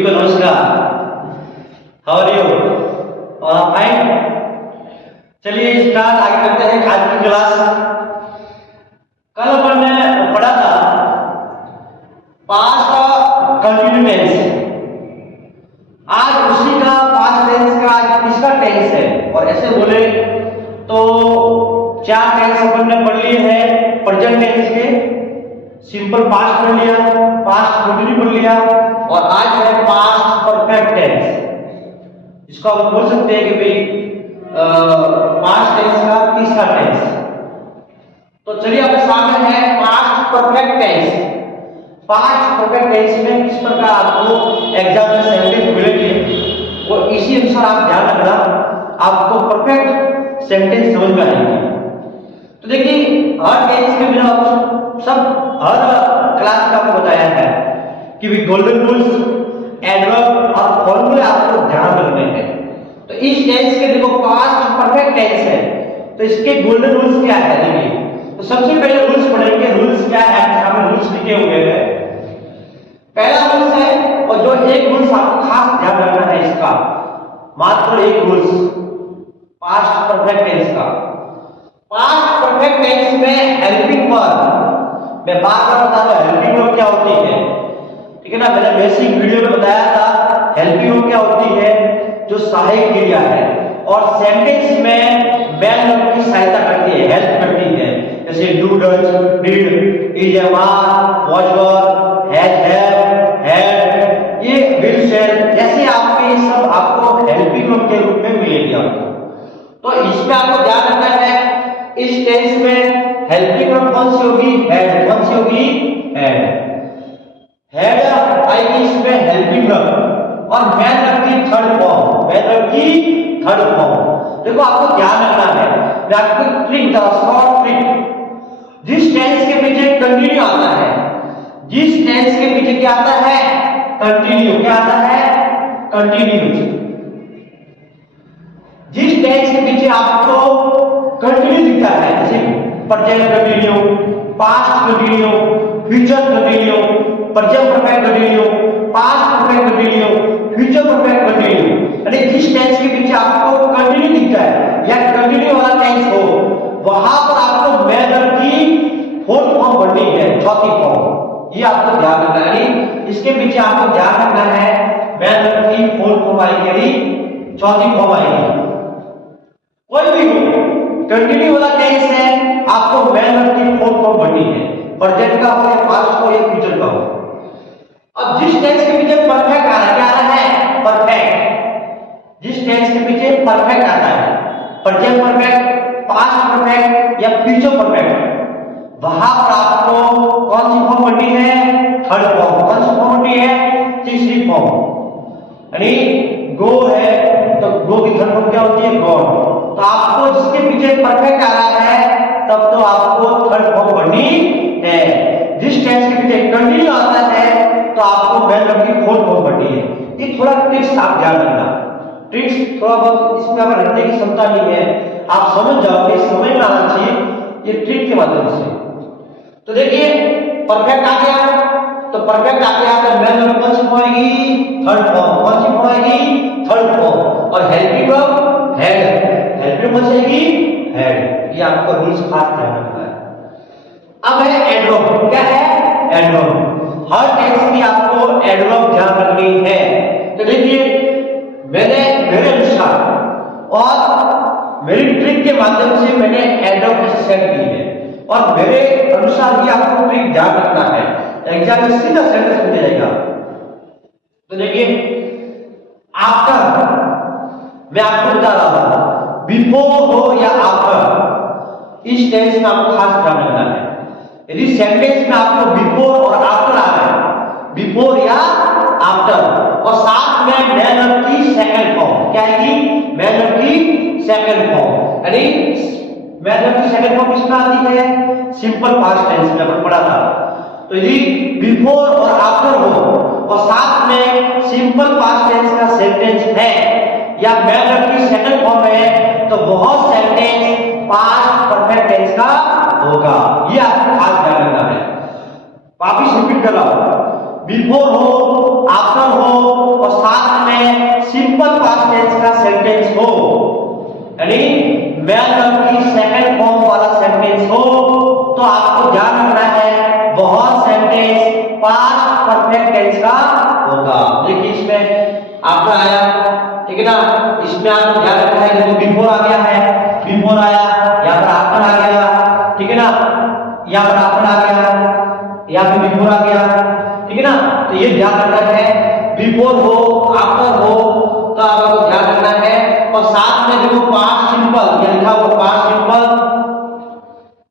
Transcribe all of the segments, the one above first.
नमस्कार, how are you? और आप फाइन? चलिए स्टार्ट आगे करते हैं आज की क्लास। कल अपन ने पढ़ा था पास्ट कंटिन्यू टेंस। आज उसी का पास्ट टेंस का आज तीसरा टेंस है। और ऐसे बोले तो चार टेंस अपन ने पढ़ लिए हैं प्रेजेंट टेंस के। सिंपल पास्ट पढ़ लिया, पास्ट कंटिन्यू पढ़ लिया और आज है पास्ट परफेक्ट टेंस। इसको आप बोल सकते हैं कि भाई पास्ट टेंस का तीसरा टेंस। तो चलिए आपके सामने है past perfect tense. Past perfect tense में किस प्रकार आपको एग्जाम में सेंटेंस मिलेंगे वो इसी अनुसार आप ध्यान रखना, आपको परफेक्ट सेंटेंस समझ में आएंगे। तो देखिए हर टेंस के बिना सब हर क्लास का आपको बताया है कि भी गोल्डन रूल्स, एडवर्ब और फॉर्मूले आपको ध्यान रखने हैं। तो इस टेंस के देखो पास्ट परफेक्ट टेंस है, तो इसके गोल्डन रूल्स क्या है देखिए। तो सबसे पहले रूल्स पढ़ेंगे। रूल्स क्या है, सामने रूल्स लिखे हुए हैं। पहला रूल्स है और जो एक रूल्स आपको खास ध्यान रखना है, इसका मात्र एक रूल्स पास्ट परफेक्ट टेंस का। पास्ट परफेक्ट टेंस में हेल्पिंग वर्ब, मैं बार बार बता रहा हूं हेल्पिंग वर्ब क्या होती है, ठीक है ना। मैंने बेसिक वीडियो में बताया था हेल्पिंग वर्ब क्या होती है, जो सहायक क्रिया है और सेंटेंस में मेन वर्ब की सहायता करती है, हेल्प करती है। जैसे do, does, did, is, am, are, was, were, has, have, had, ये विल, शैल, जैसे आपके ये सब आपको हेल्पिंग वर्ब के रूप में मिलेगी आपको। तो इसमें आपको ध्यान रखना है इस टेंस में हेल्पिंग वर्ब कौन सी होगी, हैड। कौन सी होगी, हैड। हैड आएगी इसमें हेल्पिंग वर्ब और मेन वर्ब की थर्ड फॉर्म, मेन वर्ब की थर्ड फॉर्म। देखो आपको ध्यान रखना है, मैं आपको ट्रिक द शॉर्ट ट्रिक। जिस टेंस के पीछे कंटिन्यू आता है, जिस टेंस के पीछे क्या आता है, कंटिन्यू, क्या आता है, कंटिन्यू। जिस टेंस के पीछे आपको कंटिन्यू दिखता है, जैसे present continue, past continue, future continue, present perfect continue, past perfect continue, future perfect continue, यानी जिस टेंस के पीछे आपको कंटिन्यू दिखता है या कंटिन्यू वाला टेंस हो, वहां पर आपको मेन वर्ब की फोर्थ फॉर्म बननी है, चौथी फॉर्म। ये आपको ध्यान रखना है, इसके पीछे आपको ध्यान रखना है मेन वर्ब की फोर्थ फॉर्म आएगी, चौथी फॉर्म आएगी। कोई भी हो कंटिन्यू वाला टेंस है, आपको मेन वर्ब की फोर्थ फॉर्म बननी है, प्रेजेंट का हो या पास्ट हो या फ्यूचर का हो। अब जिस टेंस के पीछे परफेक्ट आ रहा है, क्या आ रहा है, परफेक्ट। जिस टेंस के पीछे परफेक्ट आता है, प्रेजेंट परफेक्ट, पास्ट परफेक्ट या फ्यूचर परफेक्ट, वहां पर आपको कौन सी फॉर्म बननी है, थर्ड फॉर्म। कौन सी फॉर्म बननी है, तीसरी फॉर्म। यानी गो है तो गो की थर्ड फॉर्म क्या होती है, गॉड। तो आपको जिसके पीछे परफेक्ट आ रहा है तब तो आपको थर्ड फॉर्म बननी है। जिस टेंस के पीछे कंटिन्यू आता है तो आपको मेन वर्ब की फोर्थ फॉर्म बननी है। ये थोड़ा ट्रिक्स आप ध्यान रखना, ट्रिक्स थोड़ा बहुत इसमें आप रखने की क्षमता नहीं है, आप समझ जाओगे, समझ में आना चाहिए ये ट्रिक के माध्यम से। तो देखिए परफेक्ट आ गया, तो परफेक्ट आ गया तो मेन वर्ब कौन सी फॉर्म आएगी, थर्ड फॉर्म। कौन सी फॉर्म आएगी, थर्ड फॉर्म। और helping verb had, helping verb आएगी हैड। ये आपको रूल्स खास ध्यान रखना है। अब है एडवर्ब, क्या है, एडवर्ब। हर टेंस की आपको एडवर्ब ध्यान रखनी है। तो देखिए मैंने मेरे अनुसार और मेरी ट्रिक के माध्यम से मैंने एडवर्ब सेट की है और मेरे अनुसार ही आपको ट्रिक ध्यान रखना है, एग्जाम में सीधा सेंटेंस मिल जाएगा। तो देखिए आफ्टर, मैं आपको बता रहा हूं बिफोर हो या आफ्टर, इस टेंस में आपको खास ध्यान रखना है। यदि सेंटेंस में आपको बिफोर और आफ्टर आ रहा है, बिफोर या आफ्टर, और साथ में मेन वर्ब की सेकंड फॉर्म, क्या आएगी, मेन वर्ब की सेकंड फॉर्म। यानी मेन वर्ब की सेकंड फॉर्म किसमें आती है, सिंपल पास्ट टेंस में अपन पढ़ा था। तो यदि बिफोर और आफ्टर हो और साथ में सिंपल पास्ट टेंस का सेंटेंस है या मेन वर्ब की सेकंड फॉर्म है, तो बहुत सेंटेंस पास्ट परफेक्ट टेंस का होगा। ये आपको खास ध्यान रखना है। वापिस रिपीट कर रहा हूं, बिफोर हो, आफ्टर हो, परफेक्ट टेंस का होगा। देखिए इसमें आफ्टर आया, ठीक है ना, इसमें आपको ध्यान रखना है कि बिफोर आ गया है, बिफोर आया, यहाँ पर आफ्टर आ गया, ठीक है ना, यहाँ पर आफ्टर आ गया, यहाँ पे बिफोर आ गया, ठीक है ना। तो ये ध्यान रखना है, बिफोर हो आफ्टर हो तो आपको ध्यान रखना है। और साथ में देखो पास्ट सिंपल, ये लिखा हुआ पास्ट सिंपल,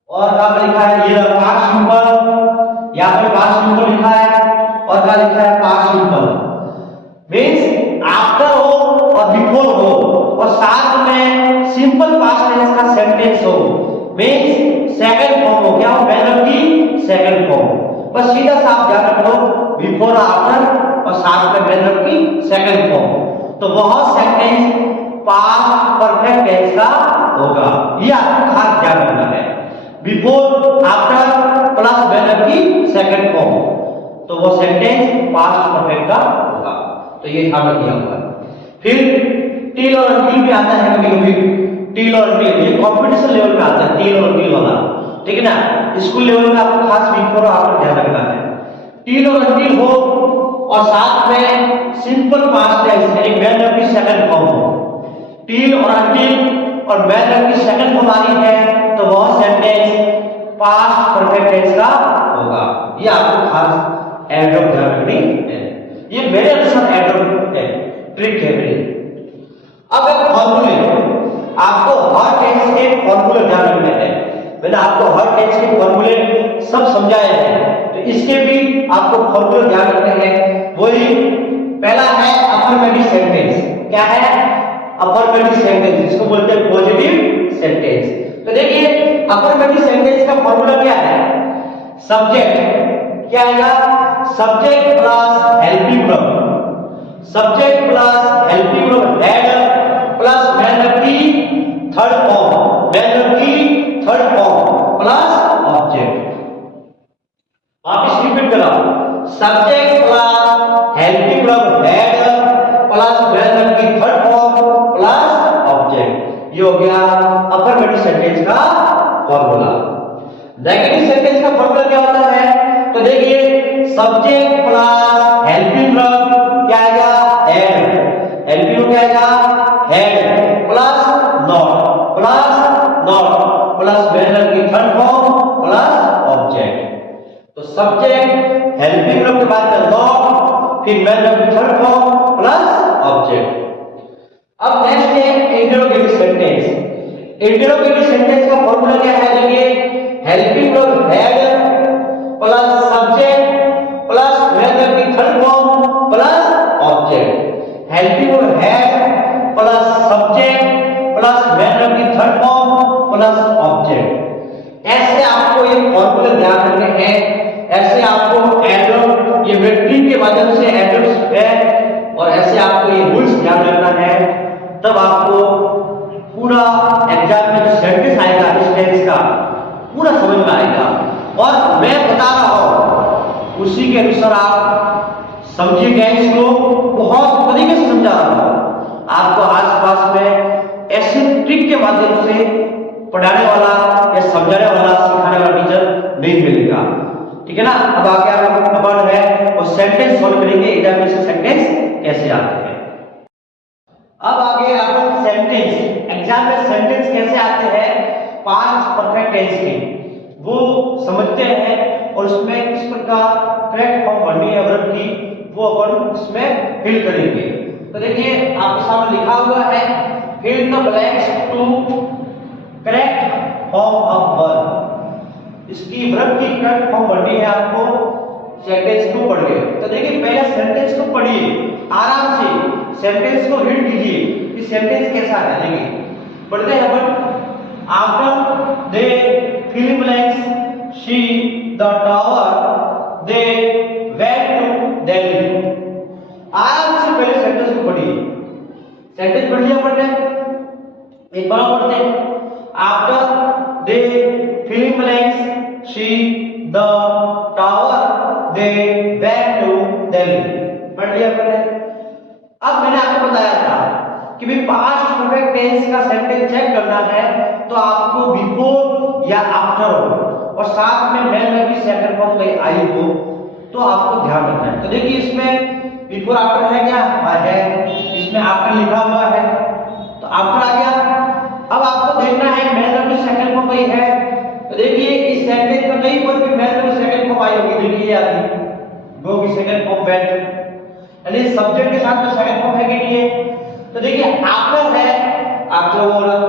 और कहां पे लिखा है ये पास्ट सिंपल, यहाँ पे पास्ट सिंपल लिखा है, और क्या लिखा है पास्ट सिंपल। मींस आफ्टर हो और बिफोर हो और साथ में सिंपल पास्ट टेंस का सेंटेंस हो, मींस सेकंड फॉर्म हो, क्या हो मैनर की सेकंड फॉर्म। बस सीधा सा आप ध्यान रख लो, बिफोर आफ्टर और साथ में मैनर की सेकंड फॉर्म, तो बहुत सेंटेंस पास्ट परफेक्ट टेंस का होगा। ये आपको खास ध्यान रखना है, बिफोर आफ्टर प्लस मैनर की सेकंड फॉर्म, तो वो सेंटेंस पास्ट परफेक्ट का होगा। तो ये ध्यान रखिए होगा। फिर टिल और अंटिल भी आता है कभी कभी, टिल और अंटिल ये कंपटीशन लेवल पे आता है, टिल और अंटिल वाला, ठीक है ना। स्कूल लेवल में आपको खास बिफोर और आफ्टर ध्यान रखना है। टिल और अंटिल हो और साथ में सिंपल पास्ट टेंस यानी मैनर की सेकंड फॉर्म हो, टिल और अंटिल और मैनर की सेकंड फॉर्म आ रही है तो वह सेंटेंस पास्ट परफेक्ट टेंस का होगा। ये आपको खास एडवर्ब ध्यान रखनी है, ये मेरे अनुसार एडवर्ब है, ट्रिक है मेरी। अब एक फॉर्मूले, आपको हर टेंस के फॉर्मूले ध्यान रखने हैं। मैंने आपको हर टेंस के फॉर्मूले सब समझाए हैं, तो इसके भी आपको फॉर्मूले ध्यान रखने हैं। वही पहला है अफर्मेटिव सेंटेंस। क्या है अफर्मेटिव सेंटेंस, इसको बोलते हैं पॉजिटिव सेंटेंस। तो देखिए अफर्मेटिव सेंटेंस का फॉर्मूला क्या है, सब्जेक्ट क्या आएगा, subject plus helping verb, subject plus helping verb had plus manner की थर्ड फॉर्म, मैनर की थर्ड फॉर्म प्लस ऑब्जेक्ट। वापस रिपीट करो, subject plus helping verb had plus manner की थर्ड फॉर्म प्लस ऑब्जेक्ट। ये हो गया अफर्मेटिव सेंटेंस का formula. Negative sentence का फॉर्मूला क्या होता है, तो देखिए सब्जेक्ट प्लस हेल्पिंग वर्ब क्या आएगा हेड, हेल्पिंग वर्ब क्या आएगा had plus not plus manner की थर्ड फॉर्म प्लस ऑब्जेक्ट। तो सब्जेक्ट हेल्पिंग वर्ब के बाद में नॉट, फिर मैनर की थर्ड फॉर्म प्लस ऑब्जेक्ट। अब नेक्स्ट है इंटरोगेटिव सेंटेंस। इंटरोगेटिव सेंटेंस का फॉर्मूला क्या है, देखिए helping verb had plus subject plus manner की third form plus object. Helping verb had plus subject plus manner की थर्ड फॉर्म प्लस ऑब्जेक्ट। ऐसे आपको ये फॉर्मूले ध्यान रखने हैं, ऐसे आपको एडवर्ब ये ट्रिक के माध्यम से एडवर्ब्स है और ऐसे आपको ये रूल्स ध्यान रखना है, तब आपको पूरा एग्जाम में जो सेंटेंस आएगा इस टेंस का पूरा समझ में आएगा। और मैं बता रहा हूं उसी के अनुसार आप समझिएगा, इसको बहुत तरीके से समझा रहा हूं। आपको आसपास में ऐसे ट्रिक के माध्यम से पढ़ाने वाला या समझाने वाला सिखाने वाला टीचर नहीं मिलेगा, ठीक है ना। अब आगे अपन है और सेंटेंस सॉल्व करेंगे, एग्जाम में सेंटेंस कैसे आते हैं। अब आगे अपन सेंटेंस, एग्जाम में सेंटेंस कैसे आते हैं पास्ट परफेक्ट टेंस के वो समझते हैं, और उसमें किस प्रकार करेक्ट फॉर्म बननी है वर्ब की वो अपन इसमें फिल करेंगे। तो देखिए आपके सामने लिखा हुआ है fill the blanks to correct form of verb. इसकी वर्ब की करेक्ट फॉर्म बननी है आपको, सेंटेंस को पढ़ के। तो देखिए पहले सेंटेंस को पढ़िए आराम से, सेंटेंस को रीड कीजिए कि सेंटेंस कैसा है। देखिए पढ़ते हैं अपन, after they fill in blanks she the tower they went to Delhi। आराम से पहले सेंटेंस को पढ़िए, सेंटेंस पढ़ लिया पढ़ने एक बार पढ़ते हैं, after they fill in blanks she the tower they went to Delhi। पढ़ लिया पढ़ने। अब मैंने आपको बताया था कि भाई पास्ट परफेक्ट टेंस का सेंटेंस चेक करना है तो आपको बिफोर या आफ्टर हो और साथ में मैनर की सेकंड फॉर्म कहीं आई हो तो आपको ध्यान रखना है। तो देखिए इसमें बिफोर आफ्टर है क्या? है। इसमें आफ्टर लिखा हुआ है तो आफ्टर आ गया। अब आपको देखना है मैन वर्ब की सेकंड फॉर्म कहीं है। तो देखिए इस सेंटेंस में कहीं पर भी मैन वर्ब की सेकंड फॉर्म आई होगी। देखिए आती गो की सेकंड फॉर्म वेंट, यानी सब्जेक्ट के साथ में सेकंड फॉर्म है कि नहीं है? तो देखिए आफ्टर है, आफ्टर वर्ब,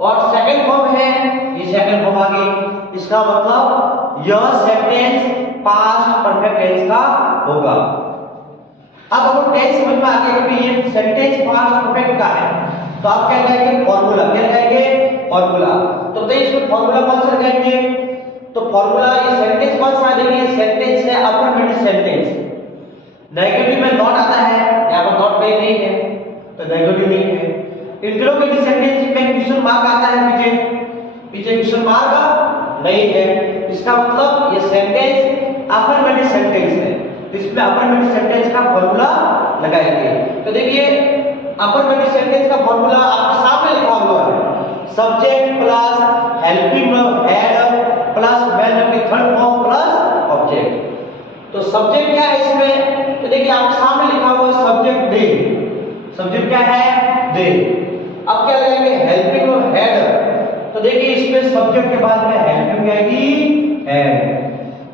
और सेकंड फॉर्म है, ये सेकंड फॉर्म आ गई। इसका मतलब यह सेंटेंस पास्ट परफेक्ट टेंस का होगा। अब हमको टेंस समझ में आ गया कि ये सेंटेंस पास्ट परफेक्ट का है, तो आप क्या लगाएंगे? फॉर्मूला। क्या लगाएंगे? फॉर्मूला। तो इसमें फॉर्मूला कौन सा लगाएंगे? तो फॉर्मूला ये सेंटेंस कौन सा? देखिए सेंटेंस है अफर्मेटिव सेंटेंस। नेगेटिव में नॉट आता है, यहां पर नॉट कहीं नहीं है तो नेगेटिव नहीं है। इंटरोगेटिव सेंटेंस में क्वेश्चन मार्क आता है पीछे क्वेश्चन मार्क नहीं है। इसका मतलब ये सेंटेंस अफर्मेटिव सेंटेंस है, इसमें अफर्मेटिव सेंटेंस का फॉर्मूला लगाएंगे। तो देखिए अफर्मेटिव सेंटेंस का फॉर्मूला आपके सामने लिखा हुआ है। Subject plus helping verb had plus man verb की थर्ड फॉर्म प्लस ऑब्जेक्ट। तो सब्जेक्ट क्या है इसमें? तो देखिए आपके सामने लिखा हुआ सब्जेक्ट दे। सब्जेक्ट क्या है? दे। अब क्या लगाएंगे? Helping verb head. तो देखिए इसमें सब्जेक्ट के बाद में हेल्पिंग आएगी हेड,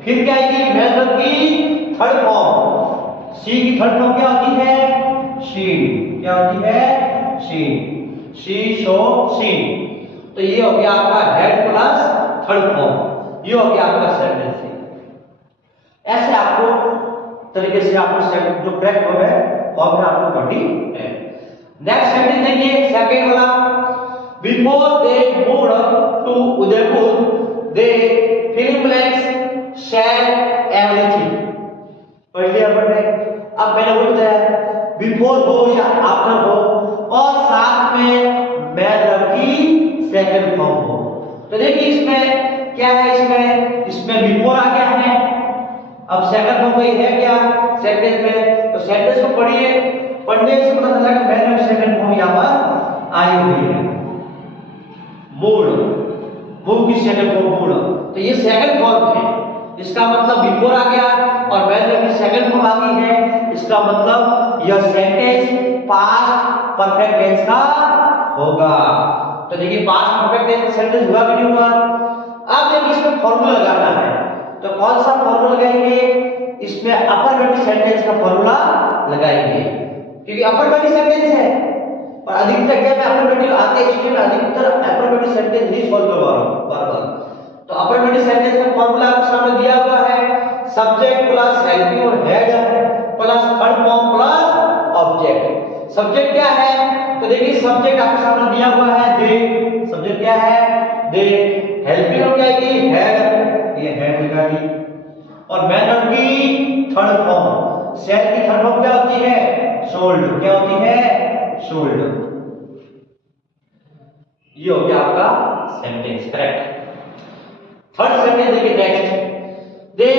फिर क्या आएगी? मैन वर्ब की थर्ड फॉर्म। सी की थर्ड फॉर्म क्या होती है? शी। क्या होती है? शी। शी शो सी। तो ये हो गया आपका हेड प्लस थर्ड फॉर्म, ये हो गया आपका सेंटेंस। ऐसे आपको तरीके से आपको जो करेक्ट वर्ब है फॉर्म में आपको पढ़नी है। नेक्स्ट सेंटेंस देखिए सेकंड वाला, before they moved to Udaipur they fill blanks share everything. पढ़ लिया आपने? अब मैंने वो बताया बिफोर हो या आफ्टर हो और साथ में मैन वर्ब की सेकंड फॉर्म हो। तो देखिए इसमें क्या है? इसमें बिफोर आ गया है। अब सेकंड फॉर्म में है क्या सेंटेंस में? तो सेंटेंस को पढ़िए, पढ़ने से पता चला कि मैन वर्ब सेकंड फॉर्म यहां पर आई हुई है। मूड की सेकंड फॉर्म मूड। तो ये सेकंड फॉर्म है, इसका मतलब बिफोर आ गया और मैन वर्ब की सेकंड फॉर्म आ गई है। इसका मतलब यह सेंटेंस पास्ट परफेक्ट टेंस का होगा। तो देखिए पास्ट परफेक्ट टेंस सेंटेंस हुआ कि नहीं हुआ? अब देखिए इसमें फॉर्मूला लगाना है। तो कौन सा फॉर्मूला लगाएंगे? इसमें अफर्मेटिव सेंटेंस का फॉर्मूला लगाएंगे, क्योंकि अफर्मेटिव सेंटेंस है और अधिकतर क्या में अफर्मेटिव आते हैं, इसलिए मैं अधिकतर अफर्मेटिव सेंटेंस ही सॉल्व करवा रहा हूं बार-बार। तो अफर्मेटिव सेंटेंस का फॉर्मूला आपके सामने दिया हुआ है, subject plus helping verb had plus third form plus object. Subject क्या है? तो देखिए सब्जेक्ट आपके सामने दिया हुआ है दे। सब्जेक्ट क्या है? दे। हेल्पिंग वर्ब क्या है? हेड, ये हेड लगा दी। और मैन वर्ब की थर्ड फॉर्म, सेल की थर्ड फॉर्म क्या होती है? सोल्ड। क्या होती है? सोल्ड। ये हो गया आपका सेंटेंस करेक्ट। थर्ड सेंटेंस देखिए next, they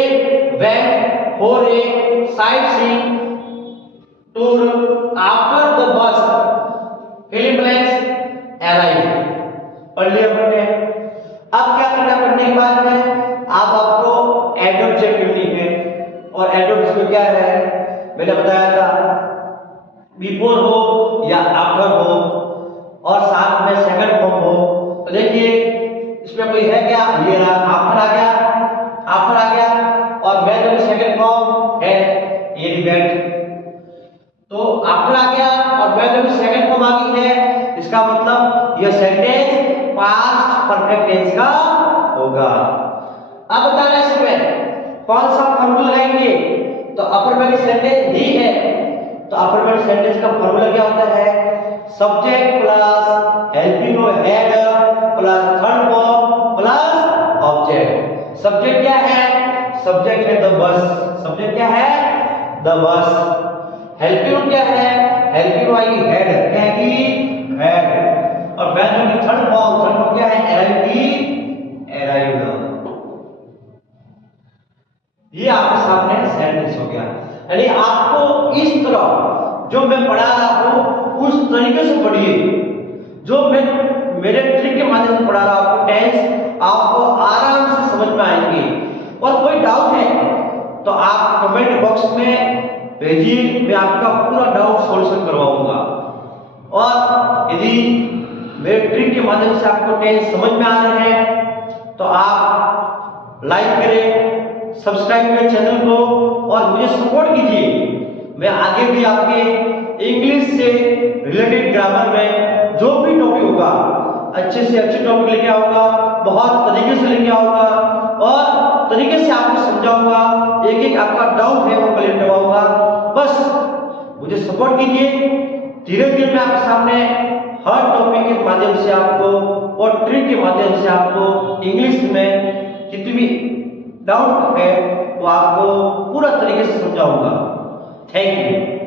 went for a sightseeing tour after the bus fill blanks arrive. पढ़ लिया पढ़ने। अब क्या करना पढ़ने के बाद में आपको एडवर्ब चेक करनी है और एडवर्ब इसमें क्या है? मैंने बताया था बिफोर हो या आफ्टर हो और साथ में सेकंड फॉर्म हो। तो देखिए इसमें कोई है क्या? ये रहा आफ्टर आ गया, आफ्टर आ गया और मैन वर्ब की सेकंड फॉर्म है ये डिवेंट। तो आफ्टर आ गया और मैन वर्ब की सेकंड फॉर्म आ गई है, इसका मतलब यह सेंटेंस पास्ट परफेक्ट टेंस का होगा। अब बताना इसमें कौन सा फॉर्मूला लगाएंगे? तो अफर्मेटिव सेंटेंस ही है, तो अफर्मेटिव सेंटेंस का फॉर्मूला क्या होता है? Subject plus helping verb had plus third form plus object. Subject क्या है? सब्जेक्ट है द बस। सब्जेक्ट क्या है? The bus. हेल्पिंग वर्ब क्या है? हेल्पिंग वर्ब हेड, क्या है कि हेड। और मैन वर्ब की थर्ड फॉर्म क्या है? अराइव की अराइव्ड। ये आपके सामने सेंटेंस हो गया। यानी आपको इस तरह जो मैं पढ़ा रहा हूं उस तरीके से पढ़िए, जो मैं मेरे ट्रिक के माध्यम से पढ़ा रहा हूं। टेंस आपको आराम से समझ में आएंगे। और कोई डाउट है तो आप कमेंट बॉक्स में भेजिए, मैं आपका पूरा डाउट सॉल्यूशन करवाऊंगा। और यदि मेरे ट्रिक के माध्यम से आपको टेंस समझ में आ रहे हैं तो आप लाइक करें, सब्सक्राइब करें चैनल को और मुझे सपोर्ट कीजिए। मैं आगे भी आपके इंग्लिश से रिलेटेड ग्रामर में जो भी टॉपिक होगा अच्छे से अच्छे टॉपिक लेके आऊंगा, बहुत तरीके से लेके आऊंगा और तरीके से आपको समझाऊंगा, एक एक आपका डाउट है वो क्लियर करवाऊंगा। बस मुझे सपोर्ट कीजिए, धीरे धीरे मैं आपके सामने हर टॉपिक के माध्यम से आपको और ट्रिक के माध्यम से आपको इंग्लिश में जितनी भी डाउट है वो आपको पूरा तरीके से समझाऊंगा। Thank you.